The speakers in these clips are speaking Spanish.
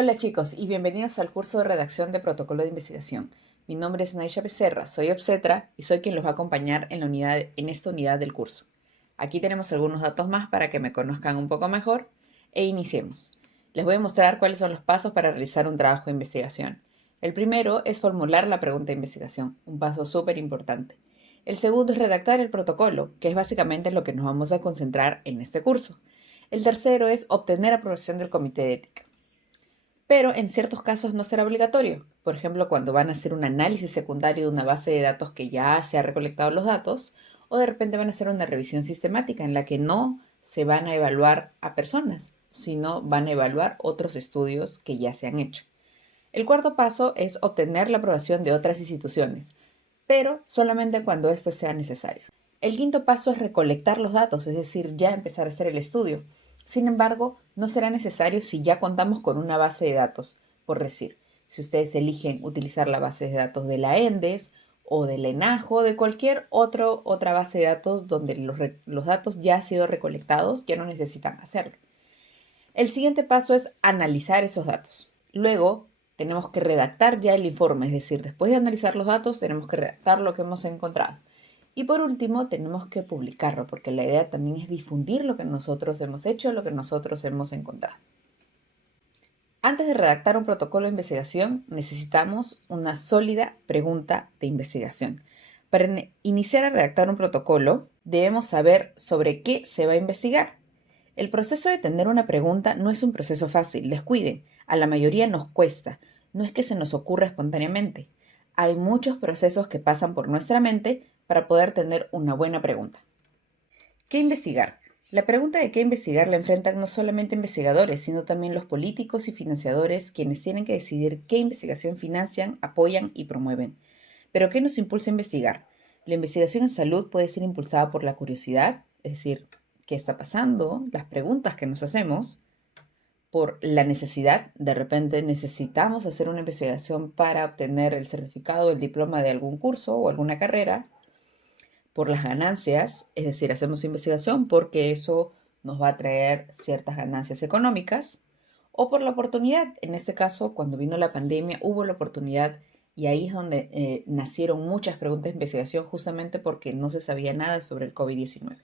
Hola chicos y bienvenidos al curso de redacción de protocolo de investigación. Mi nombre es Naisha Becerra, soy obstetra y soy quien los va a acompañar en esta unidad del curso. Aquí tenemos algunos datos más para que me conozcan un poco mejor e iniciemos. Les voy a mostrar cuáles son los pasos para realizar un trabajo de investigación. El primero es formular la pregunta de investigación, un paso súper importante. El segundo es redactar el protocolo, que es básicamente lo que nos vamos a concentrar en este curso. El tercero es obtener aprobación del comité de ética, pero en ciertos casos no será obligatorio. Por ejemplo, cuando van a hacer un análisis secundario de una base de datos que ya se ha recolectado los datos, o de repente van a hacer una revisión sistemática en la que no se van a evaluar a personas, sino van a evaluar otros estudios que ya se han hecho. El cuarto paso es obtener la aprobación de otras instituciones, pero solamente cuando éste sea necesario. El quinto paso es recolectar los datos, es decir, ya empezar a hacer el estudio. Sin embargo, no será necesario si ya contamos con una base de datos. Por decir, si ustedes eligen utilizar la base de datos de la ENDES o del ENAJO o de cualquier otra base de datos donde los datos ya han sido recolectados, ya no necesitan hacerlo. El siguiente paso es analizar esos datos. Luego, tenemos que redactar ya el informe, es decir, después de analizar los datos, tenemos que redactar lo que hemos encontrado. Y por último, tenemos que publicarlo, porque la idea también es difundir lo que nosotros hemos hecho, lo que nosotros hemos encontrado. Antes de redactar un protocolo de investigación, necesitamos una sólida pregunta de investigación. Para iniciar a redactar un protocolo, debemos saber sobre qué se va a investigar. El proceso de tener una pregunta no es un proceso fácil, descuiden, a la mayoría nos cuesta, no es que se nos ocurra espontáneamente. Hay muchos procesos que pasan por nuestra mente para poder tener una buena pregunta. ¿Qué investigar? La pregunta de qué investigar la enfrentan no solamente investigadores, sino también los políticos y financiadores, quienes tienen que decidir qué investigación financian, apoyan y promueven. ¿Pero qué nos impulsa a investigar? La investigación en salud puede ser impulsada por la curiosidad, es decir, ¿qué está pasando? Las preguntas que nos hacemos, por la necesidad. De repente necesitamos hacer una investigación para obtener el certificado o el diploma de algún curso o alguna carrera. Por las ganancias, es decir, hacemos investigación porque eso nos va a traer ciertas ganancias económicas. O por la oportunidad. En este caso, cuando vino la pandemia, hubo la oportunidad y ahí es donde nacieron muchas preguntas de investigación justamente porque no se sabía nada sobre el COVID-19.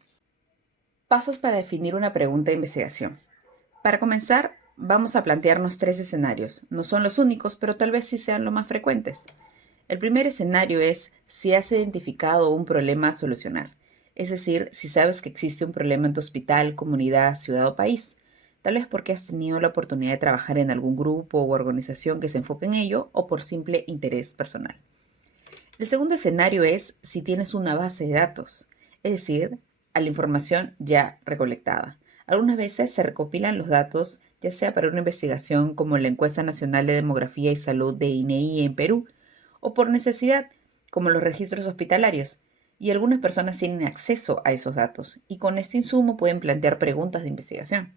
Pasos para definir una pregunta de investigación. Para comenzar, vamos a plantearnos tres escenarios. No son los únicos, pero tal vez sí sean los más frecuentes. El primer escenario es si has identificado un problema a solucionar. Es decir, si sabes que existe un problema en tu hospital, comunidad, ciudad o país. Tal vez porque has tenido la oportunidad de trabajar en algún grupo o organización que se enfoque en ello o por simple interés personal. El segundo escenario es si tienes una base de datos, es decir, a la información ya recolectada. Algunas veces se recopilan los datos, ya sea para una investigación como la Encuesta Nacional de Demografía y Salud de INEI en Perú, o por necesidad, como los registros hospitalarios. Y algunas personas tienen acceso a esos datos y con este insumo pueden plantear preguntas de investigación.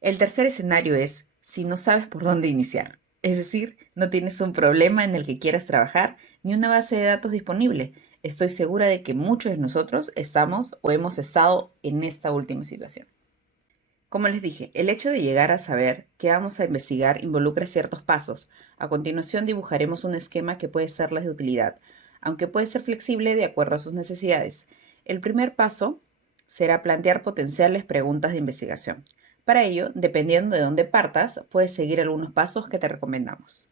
El tercer escenario es si no sabes por dónde iniciar. Es decir, no tienes un problema en el que quieras trabajar ni una base de datos disponible. Estoy segura de que muchos de nosotros estamos o hemos estado en esta última situación. Como les dije, el hecho de llegar a saber qué vamos a investigar involucra ciertos pasos. A continuación dibujaremos un esquema que puede serles de utilidad, aunque puede ser flexible de acuerdo a sus necesidades. El primer paso será plantear potenciales preguntas de investigación. Para ello, dependiendo de dónde partas, puedes seguir algunos pasos que te recomendamos.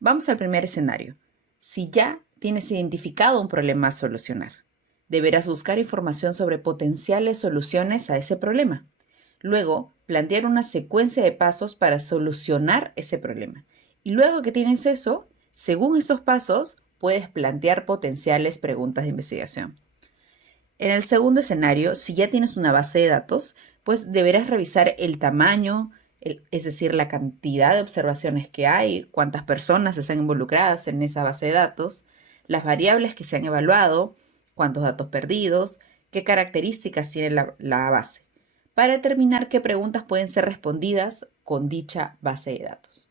Vamos al primer escenario. Si ya tienes identificado un problema a solucionar, deberás buscar información sobre potenciales soluciones a ese problema. Luego, plantear una secuencia de pasos para solucionar ese problema. Y luego que tienes eso, según esos pasos, puedes plantear potenciales preguntas de investigación. En el segundo escenario, si ya tienes una base de datos, pues deberás revisar el tamaño, es decir, la cantidad de observaciones que hay, cuántas personas están involucradas en esa base de datos, las variables que se han evaluado, cuántos datos perdidos, qué características tiene la base, para determinar qué preguntas pueden ser respondidas con dicha base de datos.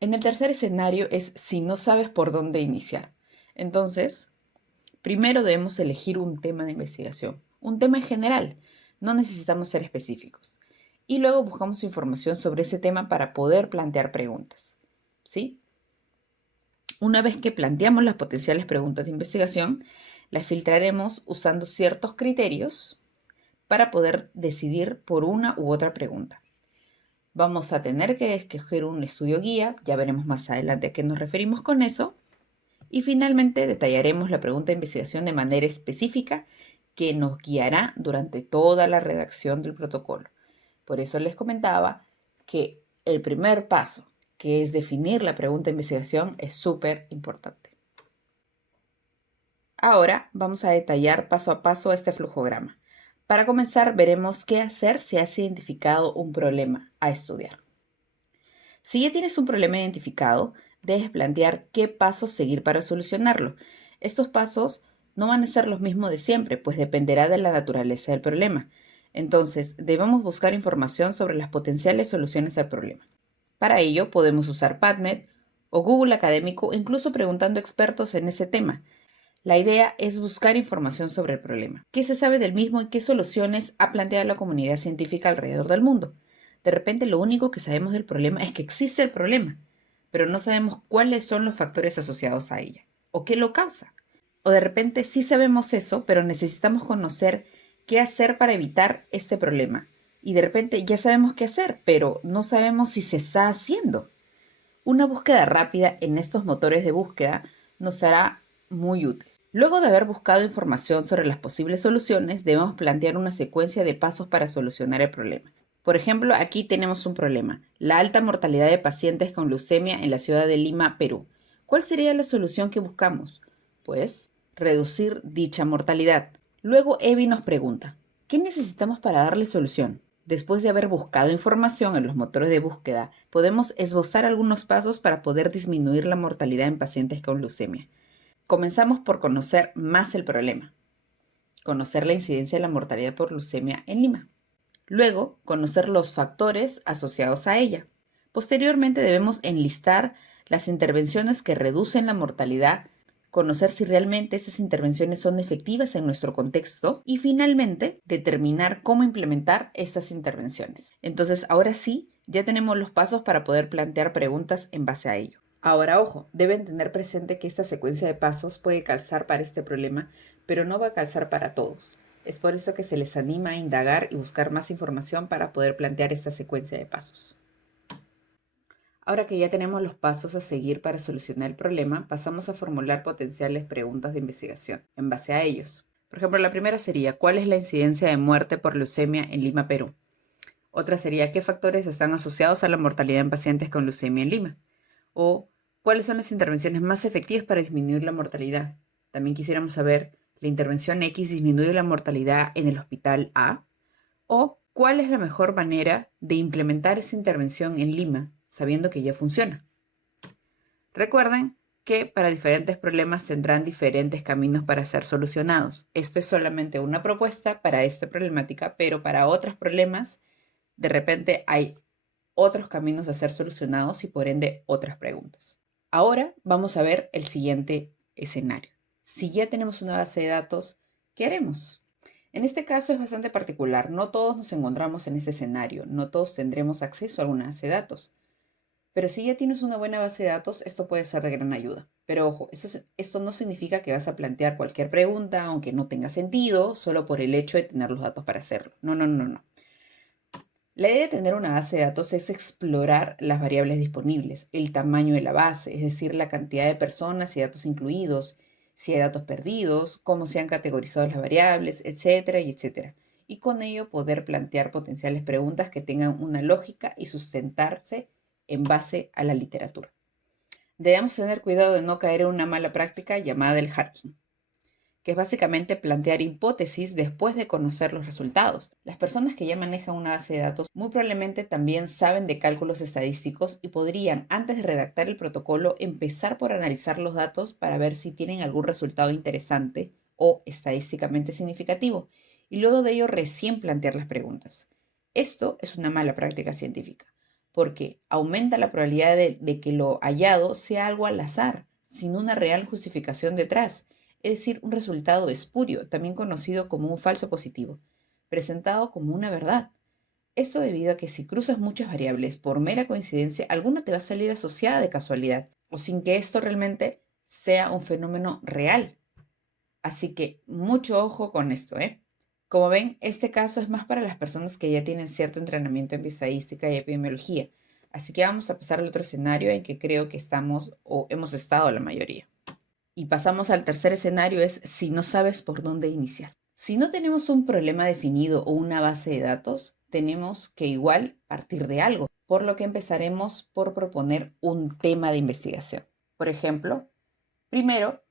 En el tercer escenario es si no sabes por dónde iniciar. Entonces, primero debemos elegir un tema de investigación, un tema en general, no necesitamos ser específicos. y luego buscamos información sobre ese tema para poder plantear preguntas, ¿sí? Una vez que planteamos las potenciales preguntas de investigación, las filtraremos usando ciertos criterios para poder decidir por una u otra pregunta. Vamos a tener que escoger un estudio guía, ya veremos más adelante a qué nos referimos con eso, y finalmente detallaremos la pregunta de investigación de manera específica que nos guiará durante toda la redacción del protocolo. Por eso les comentaba que el primer paso, que es definir la pregunta de investigación, es súper importante. Ahora vamos a detallar paso a paso este flujograma. Para comenzar, veremos qué hacer si has identificado un problema a estudiar. Si ya tienes un problema identificado, debes plantear qué pasos seguir para solucionarlo. Estos pasos no van a ser los mismos de siempre, pues dependerá de la naturaleza del problema. Entonces, debemos buscar información sobre las potenciales soluciones al problema. Para ello, podemos usar PubMed o Google Académico, incluso preguntando a expertos en ese tema. La idea es buscar información sobre el problema. ¿Qué se sabe del mismo y qué soluciones ha planteado la comunidad científica alrededor del mundo? De repente lo único que sabemos del problema es que existe el problema, pero no sabemos cuáles son los factores asociados a ella o qué lo causa. O de repente sí sabemos eso, pero necesitamos conocer qué hacer para evitar este problema. Y de repente ya sabemos qué hacer, pero no sabemos si se está haciendo. Una búsqueda rápida en estos motores de búsqueda nos hará muy útil. Luego de haber buscado información sobre las posibles soluciones, debemos plantear una secuencia de pasos para solucionar el problema. Por ejemplo, aquí tenemos un problema, la alta mortalidad de pacientes con leucemia en la ciudad de Lima, Perú. ¿Cuál sería la solución que buscamos? Pues, reducir dicha mortalidad. Luego, Evi nos pregunta, ¿qué necesitamos para darle solución? Después de haber buscado información en los motores de búsqueda, podemos esbozar algunos pasos para poder disminuir la mortalidad en pacientes con leucemia. Comenzamos por conocer más el problema. Conocer la incidencia de la mortalidad por leucemia en Lima. Luego, conocer los factores asociados a ella. Posteriormente, debemos enlistar las intervenciones que reducen la mortalidad, conocer si realmente esas intervenciones son efectivas en nuestro contexto y finalmente determinar cómo implementar esas intervenciones. Entonces, ahora sí, ya tenemos los pasos para poder plantear preguntas en base a ello. Ahora, ojo, deben tener presente que esta secuencia de pasos puede calzar para este problema, pero no va a calzar para todos. Es por eso que se les anima a indagar y buscar más información para poder plantear esta secuencia de pasos. Ahora que ya tenemos los pasos a seguir para solucionar el problema, pasamos a formular potenciales preguntas de investigación en base a ellos. Por ejemplo, la primera sería, ¿cuál es la incidencia de muerte por leucemia en Lima, Perú? Otra sería, ¿qué factores están asociados a la mortalidad en pacientes con leucemia en Lima? O, ¿cuáles son las intervenciones más efectivas para disminuir la mortalidad? También quisiéramos saber, ¿la intervención X disminuye la mortalidad en el hospital A? O, ¿cuál es la mejor manera de implementar esa intervención en Lima, sabiendo que ya funciona? Recuerden que para diferentes problemas tendrán diferentes caminos para ser solucionados. Esto es solamente una propuesta para esta problemática, pero para otros problemas, de repente hay otros caminos a ser solucionados y por ende otras preguntas. Ahora vamos a ver el siguiente escenario. Si ya tenemos una base de datos, ¿qué haremos? En este caso es bastante particular. No todos nos encontramos en este escenario. No todos tendremos acceso a alguna base de datos. Pero si ya tienes una buena base de datos, esto puede ser de gran ayuda. Pero ojo, esto no significa que vas a plantear cualquier pregunta, aunque no tenga sentido, solo por el hecho de tener los datos para hacerlo. No, no, no, no. La idea de tener una base de datos es explorar las variables disponibles, el tamaño de la base, es decir, la cantidad de personas y datos incluidos, si hay datos perdidos, cómo se han categorizado las variables, etcétera, y etcétera. Y con ello poder plantear potenciales preguntas que tengan una lógica y sustentarse en base a la literatura. Debemos tener cuidado de no caer en una mala práctica llamada el hacking, que es básicamente plantear hipótesis después de conocer los resultados. Las personas que ya manejan una base de datos muy probablemente también saben de cálculos estadísticos y podrían, antes de redactar el protocolo, empezar por analizar los datos para ver si tienen algún resultado interesante o estadísticamente significativo, y luego de ello recién plantear las preguntas. Esto es una mala práctica científica, porque aumenta la probabilidad de que lo hallado sea algo al azar, sin una real justificación detrás, es decir, un resultado espurio, también conocido como un falso positivo, presentado como una verdad. Esto debido a que si cruzas muchas variables por mera coincidencia, alguna te va a salir asociada de casualidad o sin que esto realmente sea un fenómeno real. Así que mucho ojo con esto, ¿eh? Como ven, este caso es más para las personas que ya tienen cierto entrenamiento en estadística y epidemiología. Así que vamos a pasar al otro escenario en que creo que estamos o hemos estado la mayoría. Y pasamos al tercer escenario, es si no sabes por dónde iniciar. Si no tenemos un problema definido o una base de datos, tenemos que igual partir de algo, por lo que empezaremos por proponer un tema de investigación. Por ejemplo, primero,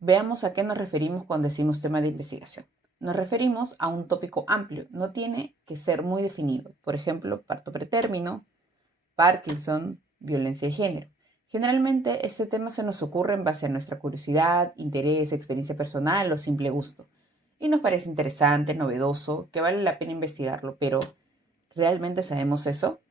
veamos a qué nos referimos cuando decimos tema de investigación. Nos referimos a un tópico amplio, no tiene que ser muy definido. Por ejemplo, parto pretérmino, Parkinson, violencia de género. Generalmente este tema se nos ocurre en base a nuestra curiosidad, interés, experiencia personal o simple gusto. Y nos parece interesante, novedoso, que vale la pena investigarlo, pero ¿realmente sabemos eso?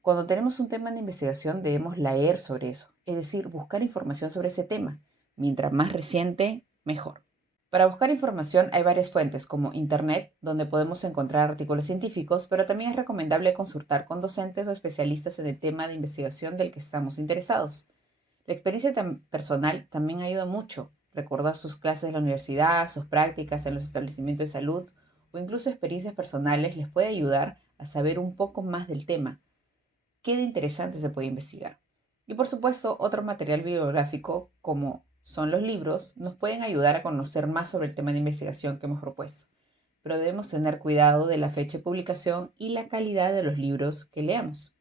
Cuando tenemos un tema de investigación debemos leer sobre eso, es decir, buscar información sobre ese tema. Mientras más reciente, mejor. Para buscar información hay varias fuentes como Internet, donde podemos encontrar artículos científicos, pero también es recomendable consultar con docentes o especialistas en el tema de investigación del que estamos interesados. La experiencia personal también ayuda mucho. Recordar sus clases de la universidad, sus prácticas en los establecimientos de salud o incluso experiencias personales les puede ayudar a saber un poco más del tema. ¿Qué de interesante se puede investigar? Y por supuesto, otro material bibliográfico como son los libros nos pueden ayudar a conocer más sobre el tema de investigación que hemos propuesto, pero debemos tener cuidado de la fecha de publicación y la calidad de los libros que leamos.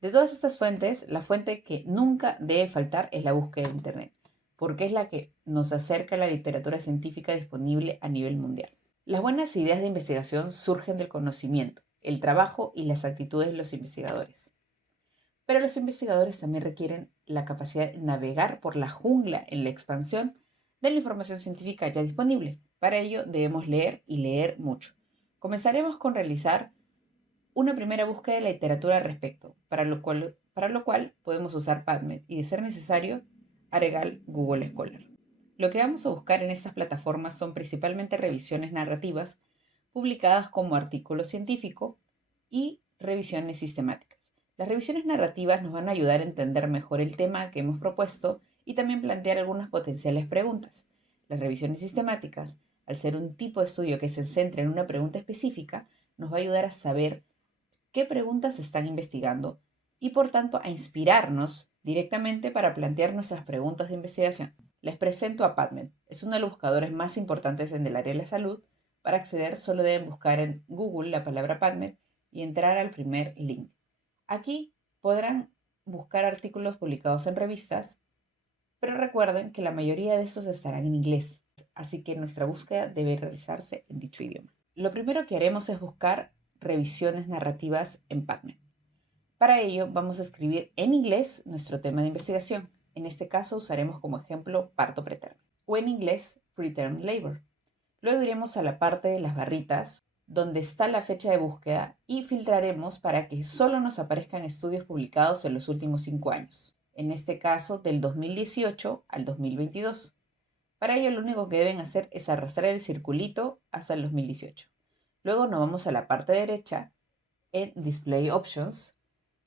De todas estas fuentes, la fuente que nunca debe faltar es la búsqueda de Internet, porque es la que nos acerca a la literatura científica disponible a nivel mundial. Las buenas ideas de investigación surgen del conocimiento, el trabajo y las actitudes de los investigadores. Pero los investigadores también requieren la capacidad de navegar por la jungla en la expansión de la información científica ya disponible. Para ello debemos leer y leer mucho. Comenzaremos con realizar una primera búsqueda de la literatura al respecto, para lo cual podemos usar PubMed y, de ser necesario, agregar Google Scholar. Lo que vamos a buscar en estas plataformas son principalmente revisiones narrativas publicadas como artículo científico y revisiones sistemáticas. Las revisiones narrativas nos van a ayudar a entender mejor el tema que hemos propuesto y también plantear algunas potenciales preguntas. Las revisiones sistemáticas, al ser un tipo de estudio que se centra en una pregunta específica, nos va a ayudar a saber qué preguntas se están investigando y por tanto a inspirarnos directamente para plantear nuestras preguntas de investigación. Les presento a PubMed. Es uno de los buscadores más importantes en el área de la salud. Para acceder solo deben buscar en Google la palabra PubMed y entrar al primer link. Aquí podrán buscar artículos publicados en revistas, pero recuerden que la mayoría de estos estarán en inglés, así que nuestra búsqueda debe realizarse en dicho idioma. Lo primero que haremos es buscar revisiones narrativas en PubMed. Para ello vamos a escribir en inglés nuestro tema de investigación. En este caso usaremos como ejemplo parto preterm o en inglés preterm labor. Luego iremos a la parte de las barritas donde está la fecha de búsqueda y filtraremos para que solo nos aparezcan estudios publicados en los últimos 5 años. En este caso del 2018 al 2022. Para ello lo único que deben hacer es arrastrar el circulito hasta el 2018. Luego nos vamos a la parte derecha en Display Options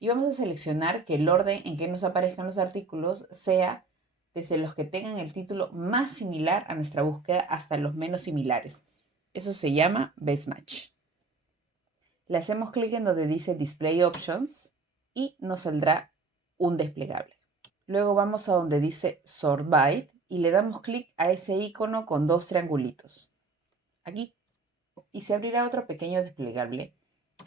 y vamos a seleccionar que el orden en que nos aparezcan los artículos sea desde los que tengan el título más similar a nuestra búsqueda hasta los menos similares. Eso se llama Best Match. Le hacemos clic en donde dice Display Options y nos saldrá un desplegable. Luego vamos a donde dice Sort By y le damos clic a ese icono con dos triangulitos. Aquí. Y se abrirá otro pequeño desplegable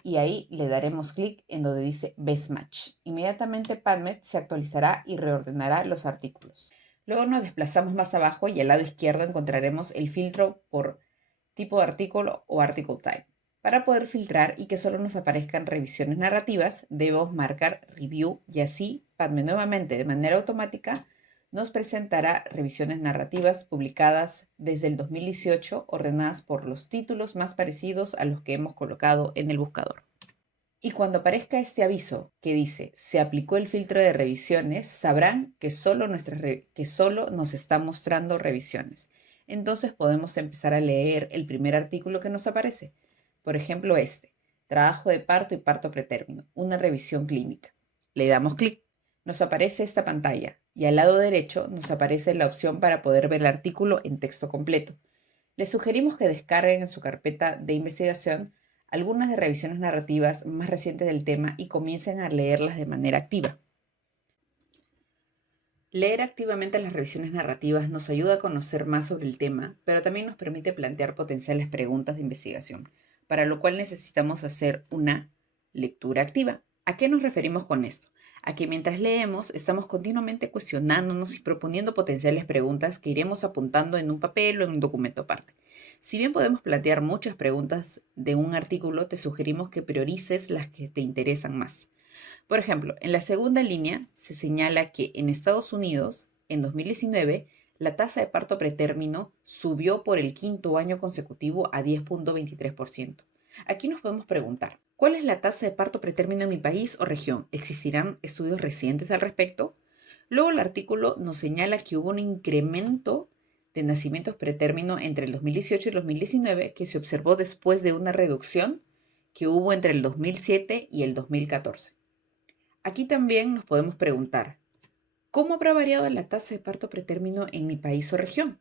y ahí le daremos clic en donde dice Best Match. Inmediatamente PubMed se actualizará y reordenará los artículos. Luego nos desplazamos más abajo y al lado izquierdo encontraremos el filtro por tipo de artículo o article type. Para poder filtrar y que solo nos aparezcan revisiones narrativas, debemos marcar Review y así PubMed nuevamente de manera automática nos presentará revisiones narrativas publicadas desde el 2018 ordenadas por los títulos más parecidos a los que hemos colocado en el buscador. Y cuando aparezca este aviso que dice se aplicó el filtro de revisiones, sabrán que solo nos está mostrando revisiones. Entonces podemos empezar a leer el primer artículo que nos aparece. Por ejemplo, este. trabajo de parto y parto pretérmino, una revisión clínica. Le damos clic. Nos aparece esta pantalla y al lado derecho nos aparece la opción para poder ver el artículo en texto completo. Les sugerimos que descarguen en su carpeta de investigación algunas de revisiones narrativas más recientes del tema y comiencen a leerlas de manera activa. Leer activamente las revisiones narrativas nos ayuda a conocer más sobre el tema, pero también nos permite plantear potenciales preguntas de investigación, para lo cual necesitamos hacer una lectura activa. ¿A qué nos referimos con esto? A que mientras leemos estamos continuamente cuestionándonos y proponiendo potenciales preguntas que iremos apuntando en un papel o en un documento aparte. Si bien podemos plantear muchas preguntas de un artículo, te sugerimos que priorices las que te interesan más. Por ejemplo, en la segunda línea se señala que en Estados Unidos, en 2019, la tasa de parto pretérmino subió por el quinto año consecutivo a 10.23%. Aquí nos podemos preguntar, ¿cuál es la tasa de parto pretérmino en mi país o región? ¿Existirán estudios recientes al respecto? Luego el artículo nos señala que hubo un incremento de nacimientos pretérmino entre el 2018 y el 2019 que se observó después de una reducción que hubo entre el 2007 y el 2014. Aquí también nos podemos preguntar, ¿cómo habrá variado la tasa de parto pretérmino en mi país o región?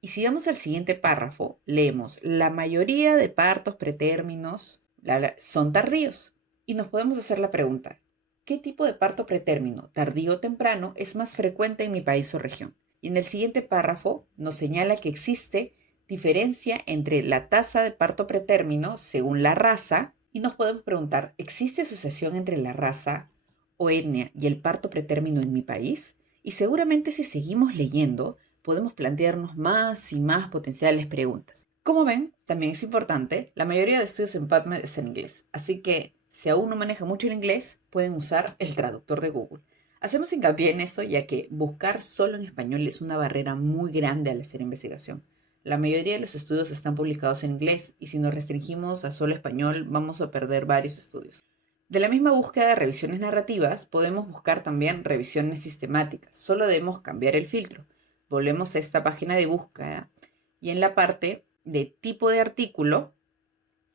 Y si vamos al siguiente párrafo, leemos, la mayoría de partos pretérminos son tardíos. Y nos podemos hacer la pregunta, ¿qué tipo de parto pretérmino, tardío o temprano, es más frecuente en mi país o región? Y en el siguiente párrafo nos señala que existe diferencia entre la tasa de parto pretérmino según la raza y nos podemos preguntar, ¿existe asociación entre la raza o etnia y el parto pretérmino en mi país? Y seguramente si seguimos leyendo, podemos plantearnos más y más potenciales preguntas. Como ven, también es importante, la mayoría de estudios en PubMed es en inglés, así que si aún no manejan mucho el inglés, pueden usar el traductor de Google. Hacemos hincapié en esto ya que buscar solo en español es una barrera muy grande al hacer investigación. La mayoría de los estudios están publicados en inglés y si nos restringimos a solo español vamos a perder varios estudios. De la misma búsqueda de revisiones narrativas, podemos buscar también revisiones sistemáticas. Solo debemos cambiar el filtro. Volvemos a esta página de búsqueda y en la parte de tipo de artículo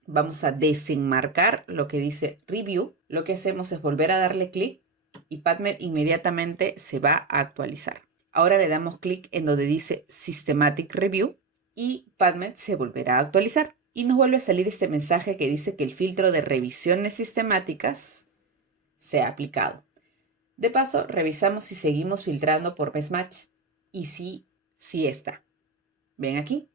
vamos a desenmarcar lo que dice Review. Lo que hacemos es volver a darle clic y PubMed inmediatamente se va a actualizar. Ahora le damos clic en donde dice Systematic Review y PubMed se volverá a actualizar. Y nos vuelve a salir este mensaje que dice que el filtro de revisiones sistemáticas se ha aplicado. De paso, revisamos si seguimos filtrando por best match y sí está. ¿Ven aquí?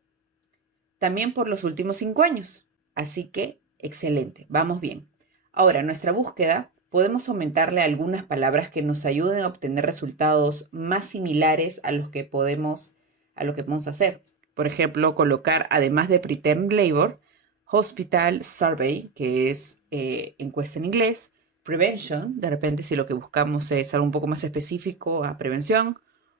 También por los últimos 5 años. Así que, excelente, vamos bien. Ahora, nuestra búsqueda, podemos aumentarle algunas palabras que nos ayuden a obtener resultados más similares a lo que podemos hacer. Por ejemplo, colocar, además de preterm labor, hospital survey, que es encuesta en inglés, prevention, de repente si lo que buscamos es algo un poco más específico a prevención,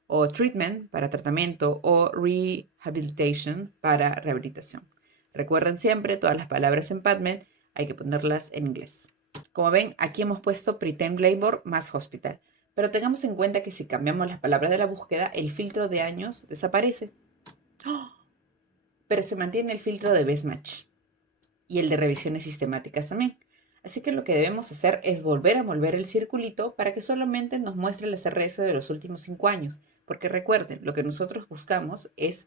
o treatment para tratamiento, o rehabilitation para rehabilitación. Recuerden siempre, todas las palabras en PubMed hay que ponerlas en inglés. Como ven, aquí hemos puesto preterm labor más hospital, pero tengamos en cuenta que si cambiamos las palabras de la búsqueda, el filtro de años desaparece. ¡Oh! Pero se mantiene el filtro de best match y el de revisiones sistemáticas también. Así que lo que debemos hacer es volver a mover el circulito para que solamente nos muestre las RS de los últimos 5 años. Porque recuerden, lo que nosotros buscamos es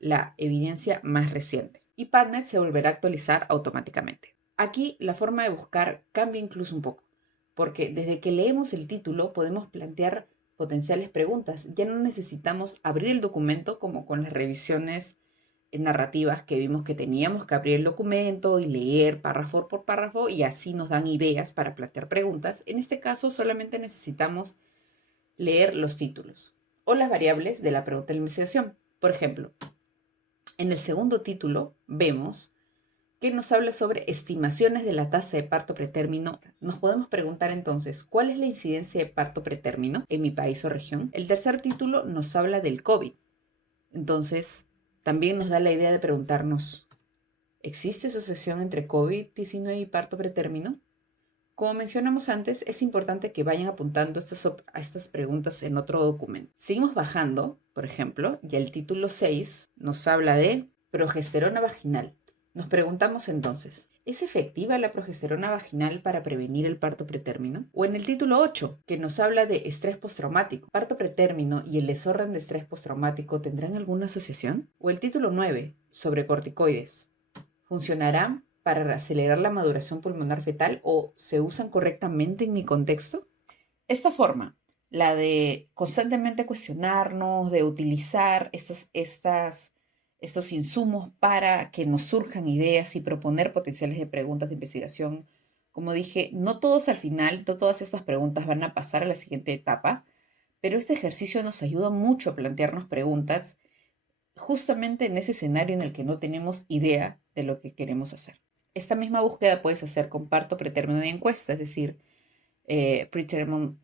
la evidencia más reciente. Y PubMed se volverá a actualizar automáticamente. Aquí la forma de buscar cambia incluso un poco, porque desde que leemos el título podemos plantear potenciales preguntas. Ya no necesitamos abrir el documento como con las revisiones narrativas que vimos que teníamos que abrir el documento y leer párrafo por párrafo y así nos dan ideas para plantear preguntas. En este caso solamente necesitamos leer los títulos o las variables de la pregunta de la investigación. Por ejemplo, en el segundo título vemos que nos habla sobre estimaciones de la tasa de parto pretérmino. Nos podemos preguntar entonces, ¿cuál es la incidencia de parto pretérmino en mi país o región? El tercer título nos habla del COVID. Entonces, también nos da la idea de preguntarnos, ¿existe asociación entre COVID-19 y parto pretérmino? Como mencionamos antes, es importante que vayan apuntando a estas preguntas en otro documento. Seguimos bajando, por ejemplo, y el título 6 nos habla de progesterona vaginal. Nos preguntamos entonces, ¿Es efectiva la progesterona vaginal para prevenir el parto pretérmino? O en el título 8, que nos habla de estrés postraumático. ¿Parto pretérmino y el desorden de estrés postraumático tendrán alguna asociación? O el título 9, sobre corticoides. ¿Funcionarán para acelerar la maduración pulmonar fetal o se usan correctamente en mi contexto? Esta forma, la de constantemente cuestionarnos, de utilizar estos insumos para que nos surjan ideas y proponer potenciales de preguntas de investigación. Como dije, no todos al final, no todas estas preguntas van a pasar a la siguiente etapa, pero este ejercicio nos ayuda mucho a plantearnos preguntas justamente en ese escenario en el que no tenemos idea de lo que queremos hacer. Esta misma búsqueda puedes hacer con parto pretérmino de encuesta, es decir, preterm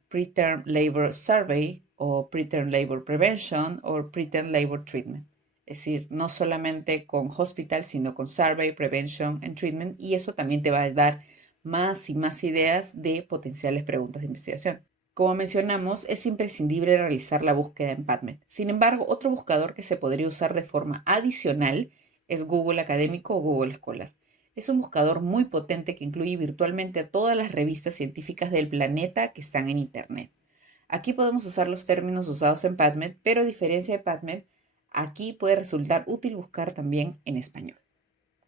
labor survey o preterm labor prevention o preterm labor treatment. Es decir, no solamente con hospital, sino con survey, prevention and treatment, y eso también te va a dar más y más ideas de potenciales preguntas de investigación. Como mencionamos, es imprescindible realizar la búsqueda en PubMed. Sin embargo, otro buscador que se podría usar de forma adicional es Google Académico o Google Scholar. Es un buscador muy potente que incluye virtualmente a todas las revistas científicas del planeta que están en Internet. Aquí podemos usar los términos usados en PubMed, pero a diferencia de PubMed, aquí puede resultar útil buscar también en español.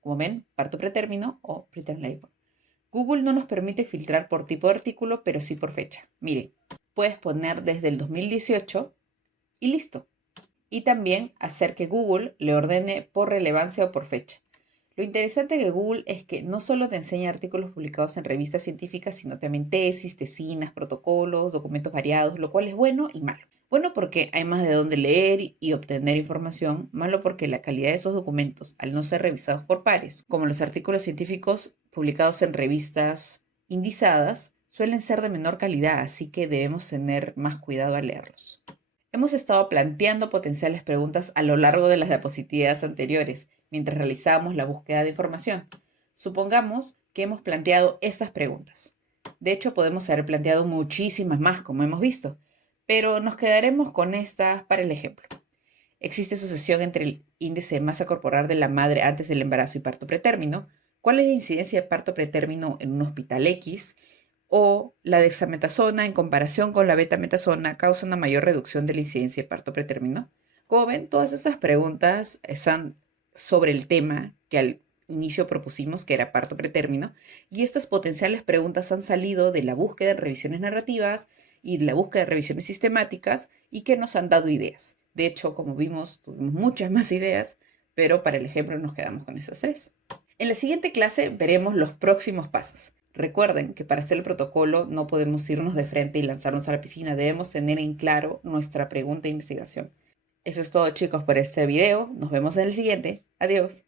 Como ven, parto pretérmino o preterm labor. Google no nos permite filtrar por tipo de artículo, pero sí por fecha. Miren, puedes poner desde el 2018 y listo. Y también hacer que Google le ordene por relevancia o por fecha. Lo interesante de Google es que no solo te enseña artículos publicados en revistas científicas, sino también tesis, tesinas, protocolos, documentos variados, lo cual es bueno y malo. Bueno porque hay más de dónde leer y obtener información, malo porque la calidad de esos documentos, al no ser revisados por pares, como los artículos científicos publicados en revistas indizadas, suelen ser de menor calidad, así que debemos tener más cuidado al leerlos. Hemos estado planteando potenciales preguntas a lo largo de las diapositivas anteriores, mientras realizábamos la búsqueda de información. Supongamos que hemos planteado estas preguntas. De hecho, podemos haber planteado muchísimas más, como hemos visto, pero nos quedaremos con estas para el ejemplo. ¿Existe asociación entre el índice de masa corporal de la madre antes del embarazo y parto pretérmino? ¿Cuál es la incidencia de parto pretérmino en un hospital X? ¿O la dexametasona en comparación con la betametasona causa una mayor reducción de la incidencia de parto pretérmino? Como ven, todas estas preguntas son sobre el tema que al inicio propusimos, que era parto pretérmino, y estas potenciales preguntas han salido de la búsqueda de revisiones narrativas y de la búsqueda de revisiones sistemáticas y que nos han dado ideas. De hecho, como vimos, tuvimos muchas más ideas, pero para el ejemplo nos quedamos con esos tres. En la siguiente clase veremos los próximos pasos. Recuerden que para hacer el protocolo no podemos irnos de frente y lanzarnos a la piscina, debemos tener en claro nuestra pregunta de investigación. Eso es todo, chicos, por este video. Nos vemos en el siguiente. Adiós.